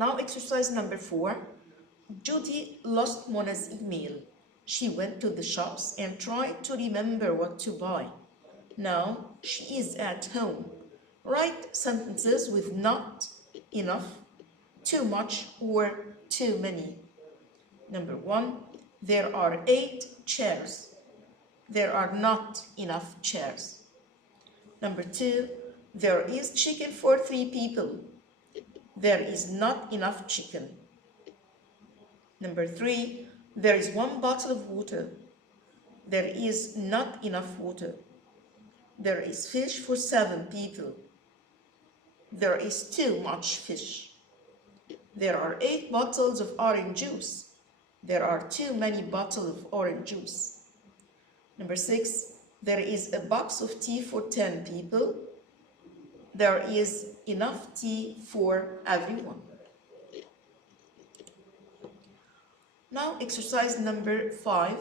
Now exercise number 4. Judy lost Mona's email. She went to the shops and tried to remember what to buy. Now she is at home. Write sentences with not, enough, too much, or too many. Number 1. There are 8 chairs. There are not enough chairs. Number 2. There is chicken for 3 people. There is not enough chicken. Number 3. There is 1 bottle of water. There is not enough water. There is fish for 7 people. There is too much fish. There are 8 bottles of orange juice. There are too many bottles of orange juice. Number 6. There is a box of tea for 10 people. There is enough tea for everyone. Now exercise number 5.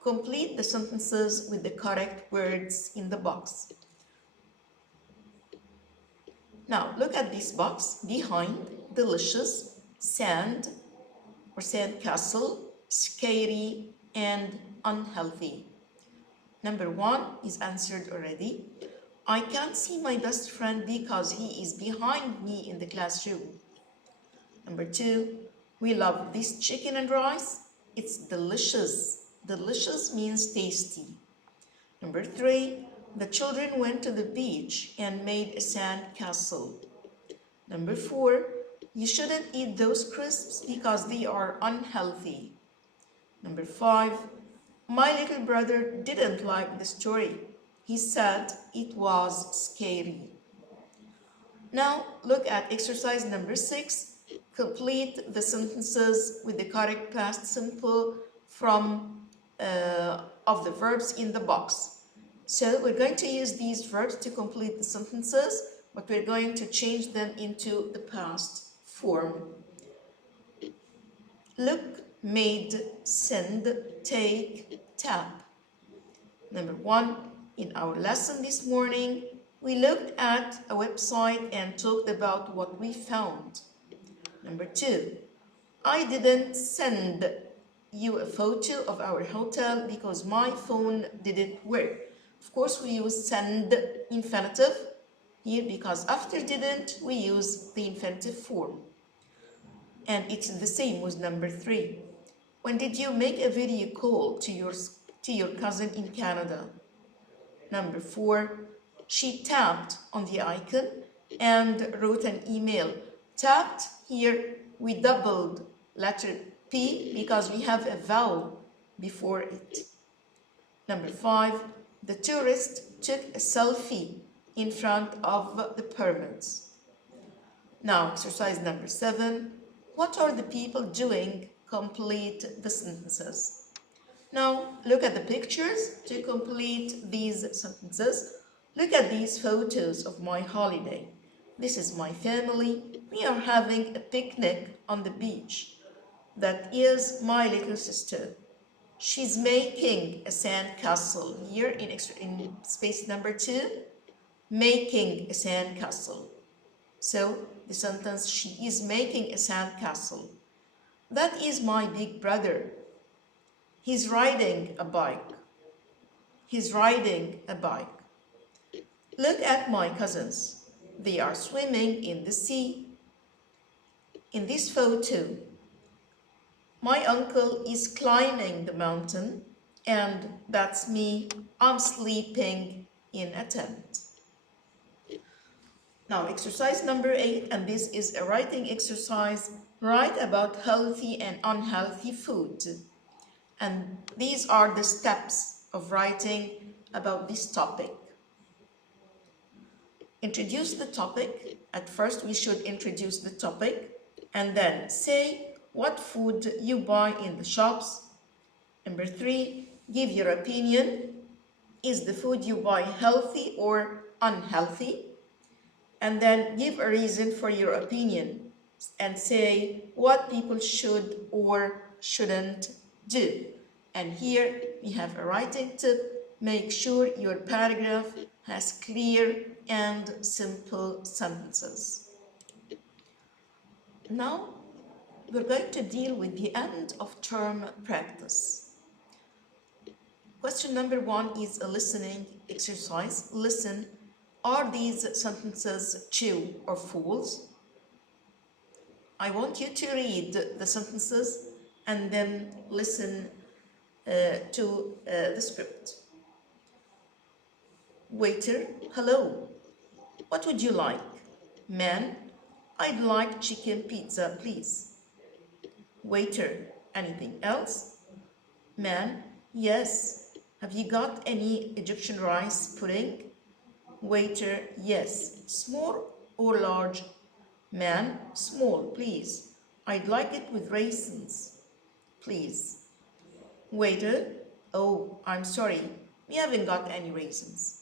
Complete the sentences with the correct words in the box. Now look at this box. Behind, delicious, sand or sand castle, scary, and unhealthy. Number 1 is answered already. I can't see my best friend because he is behind me in the classroom. Number 2, we love this chicken and rice. It's delicious. Delicious means tasty. Number 3, the children went to the beach and made a sand castle. Number 4, you shouldn't eat those crisps because they are unhealthy. Number 5, my little brother didn't like the story. He said it was scary. Now look at exercise number 6. Complete the sentences with the correct past simple of the verbs in the box. So we're going to use these verbs to complete the sentences, but we're going to change them into the past form. Look, made, send, take, tap. Number 1, in our lesson this morning, we looked at a website and talked about what we found. Number 2, I didn't send you a photo of our hotel because my phone didn't work. Of course, we use send infinitive here because after didn't, we use the infinitive form. And it's the same with number 3. When did you make a video call to your cousin in Canada? Number 4, she tapped on the icon and wrote an email. Tapped, here we doubled letter P because we have a vowel before it. Number 5, the tourist took a selfie in front of the pyramids. Now exercise number 7. What are the people doing? Complete the sentences. Now look at the pictures to complete these sentences. Look at these photos of my holiday. This is my family. We are having a picnic on the beach. That is my little sister. She's making a sand castle. Here in space number 2, making a sand castle. So the sentence, she is making a sand castle. That is my big brother. He's riding a bike. He's riding a bike. Look at my cousins. They are swimming in the sea. In this photo, my uncle is climbing the mountain, and that's me. I'm sleeping in a tent. Now exercise number 8, and this is a writing exercise. Write about healthy and unhealthy food. And these are the steps of writing about this topic. Introduce the topic. At first we should introduce the topic and then say what food you buy in the shops. Number 3, give your opinion. Is the food you buy healthy or unhealthy? And then give a reason for your opinion and say what people should or shouldn't do. And here we have a writing tip. Make sure your paragraph has clear and simple sentences. Now we're going to deal with the end of term practice. Question number 1 is a listening exercise. Listen, are these sentences true or false? I want you to read the sentences and then listen to the script. Waiter, hello. What would you like? Man, I'd like chicken pizza, please. Waiter, anything else? Man, yes. Have you got any Egyptian rice pudding? Waiter, yes. Small or large? Man, small, please. I'd like it with raisins, please. Waiter, oh, I'm sorry. We haven't got any raisins.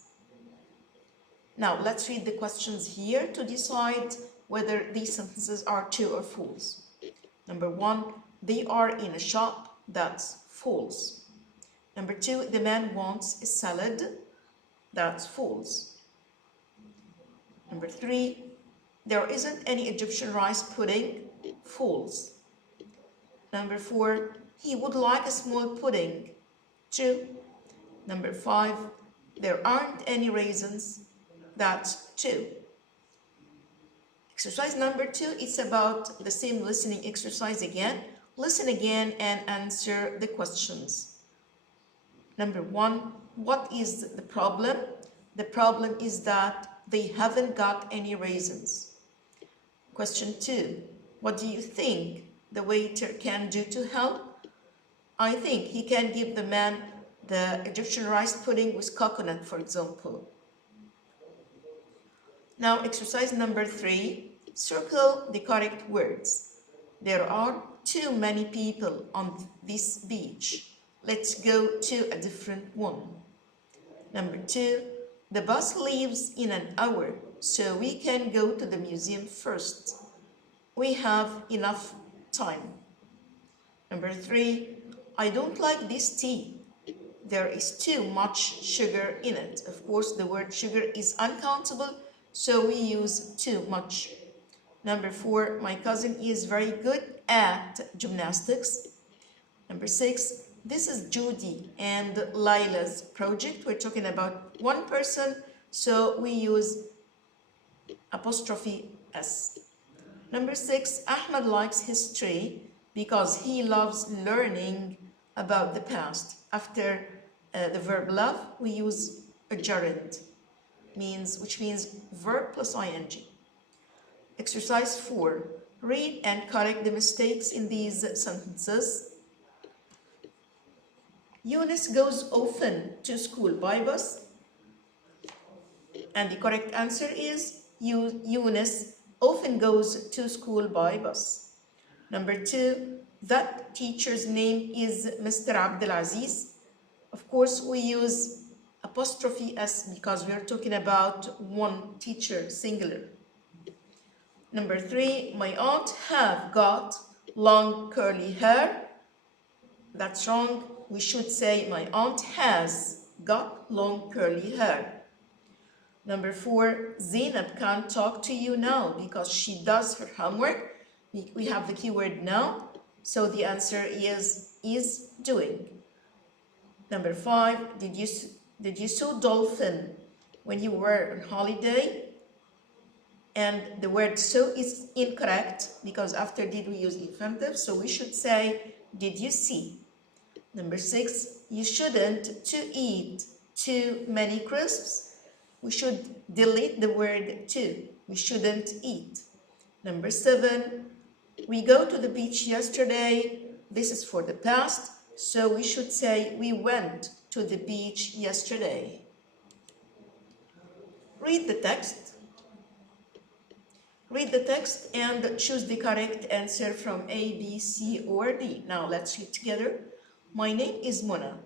Now, let's read the questions here to decide whether these sentences are true or false. Number 1, they are in a shop. That's false. Number 2, the man wants a salad. That's false. Number 3, there isn't any Egyptian rice pudding. False. Number 4, he would like a small pudding. True. Number 5, there aren't any raisins. That's true. Exercise number 2 is about the same listening exercise again. Listen again and answer the questions. Number 1, what is the problem? The problem is that they haven't got any raisins. Question 2, what do you think the waiter can do to help? I think he can give the man the Egyptian rice pudding with coconut, for example. Now, exercise number 3, circle the correct words. There are too many people on this beach. Let's go to a different one. Number 2, the bus leaves in an hour, so we can go to the museum first. We have enough time. Number 3, I don't like this tea. There is too much sugar in it. Of course, the word sugar is uncountable, so we use too much. Number 4, my cousin is very good at gymnastics. Number 6, this is Judy and Lila's project. We're talking about one person, so we use apostrophe S. Number 6, Ahmed likes history because he loves learning about the past. After the verb love, we use a gerund, which means verb plus ing. Exercise 4, read and correct the mistakes in these sentences. Eunice goes often to school by bus. And the correct answer is Eunice often goes to school by bus. Number 2, that teacher's name is Mr. Abdelaziz. Of course, we use apostrophe S because we are talking about one teacher, singular. Number 3, my aunt have got long curly hair. That's wrong. We should say my aunt has got long curly hair. Number 4, Zainab can't talk to you now because she does her homework. We have the keyword now, so the answer is doing. Number 5, did you saw dolphin when you were on holiday? And the word so is incorrect because after did we use infinitive, so we should say did you see? Number 6, you shouldn't to eat too many crisps. We should delete the word to. We shouldn't eat. Number 7, we go to the beach yesterday. This is for the past, so we should say we went to the beach yesterday. Read the text. Read the text and choose the correct answer from A, B, C, or D. Now let's read together. My name is Mona.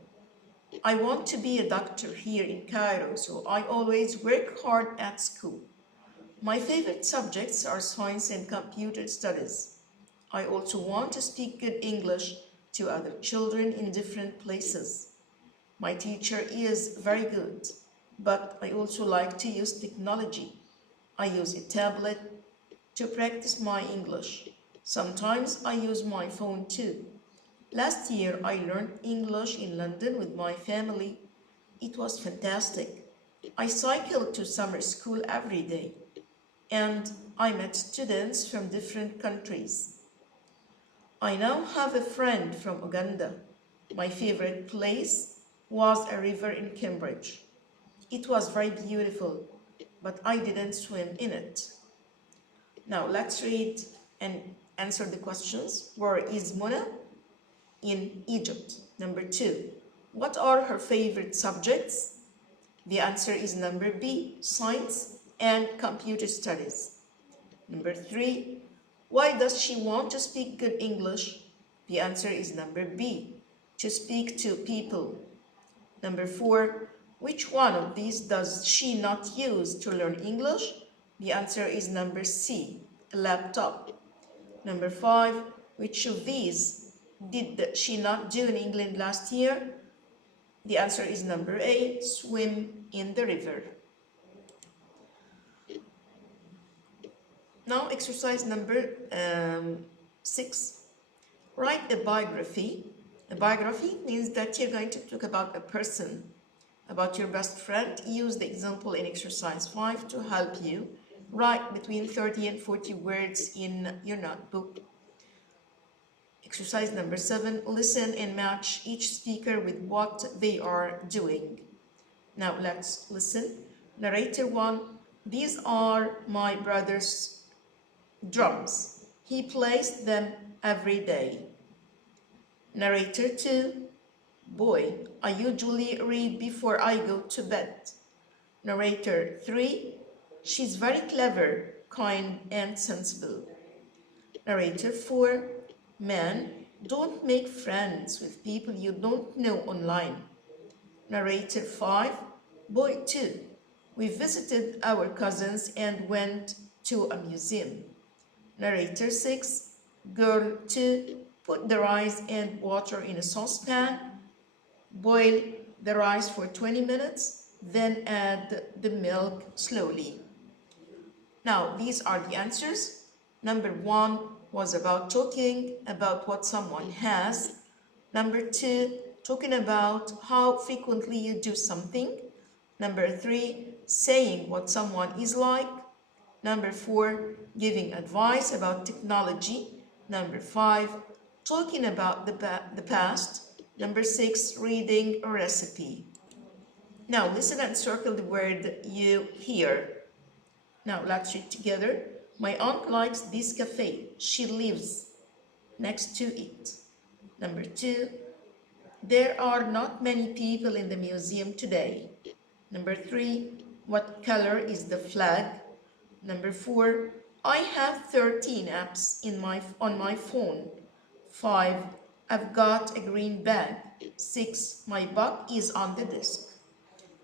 I want to be a doctor here in Cairo, so I always work hard at school. My favorite subjects are science and computer studies. I also want to speak good English to other children in different places. My teacher is very good, but I also like to use technology. I use a tablet to practice my English. Sometimes I use my phone too. Last year I learned English in London with my family. It was fantastic. I cycled to summer school every day, and I met students from different countries. I now have a friend from Uganda. My favorite place was a river in Cambridge. It was very beautiful, but I didn't swim in it. Now let's read and answer the questions. Where is Mona? In Egypt. Number 2. What are her favorite subjects? The answer is number B, science and computer studies. Number 3. Why does she want to speak good English? The answer is number B, to speak to people. Number 4. Which one of these does she not use to learn English? The answer is number C, a laptop. Number 5. Which of these did she not do in England last year? The answer is number A, swim in the river. Now exercise number 6. Write a biography. A biography means that you're going to talk about a person, about your best friend. Use the example in exercise 5 to help you. Write between 30 and 40 words in your notebook. Exercise number 7. Listen and match each speaker with what they are doing. Now let's listen. Narrator 1. These are my brother's drums. He plays them every day. Narrator 2. Boy, I usually read before I go to bed. Narrator 3. She's very clever, kind, and sensible. Narrator 4. Man, don't make friends with people you don't know online. Narrator 5. Boy 2. We visited our cousins and went to a museum. Narrator 6. Girl 2. Put the rice and water in a saucepan. Boil the rice for 20 minutes, then add the milk slowly. Now, these are the answers. Number 1 was about talking about what someone has. Number 2, talking about how frequently you do something. Number 3, saying what someone is like. Number 4, giving advice about technology. Number 5, talking about the past. Number 6, reading a recipe. Now listen and circle the word you hear. Now let's read together. My aunt likes this cafe. She lives next to it. Number 2, there are not many people in the museum today. Number 3, what color is the flag? Number 4, I have 13 apps on my phone. 5, I've got a green bag. 6, my book is on the desk.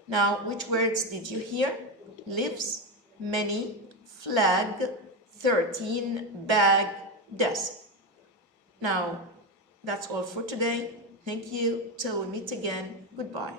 Now, which words did you hear? Lives, many, flag, 13, bag, desk. Now, that's all for today. Thank you. Till we meet again. Goodbye.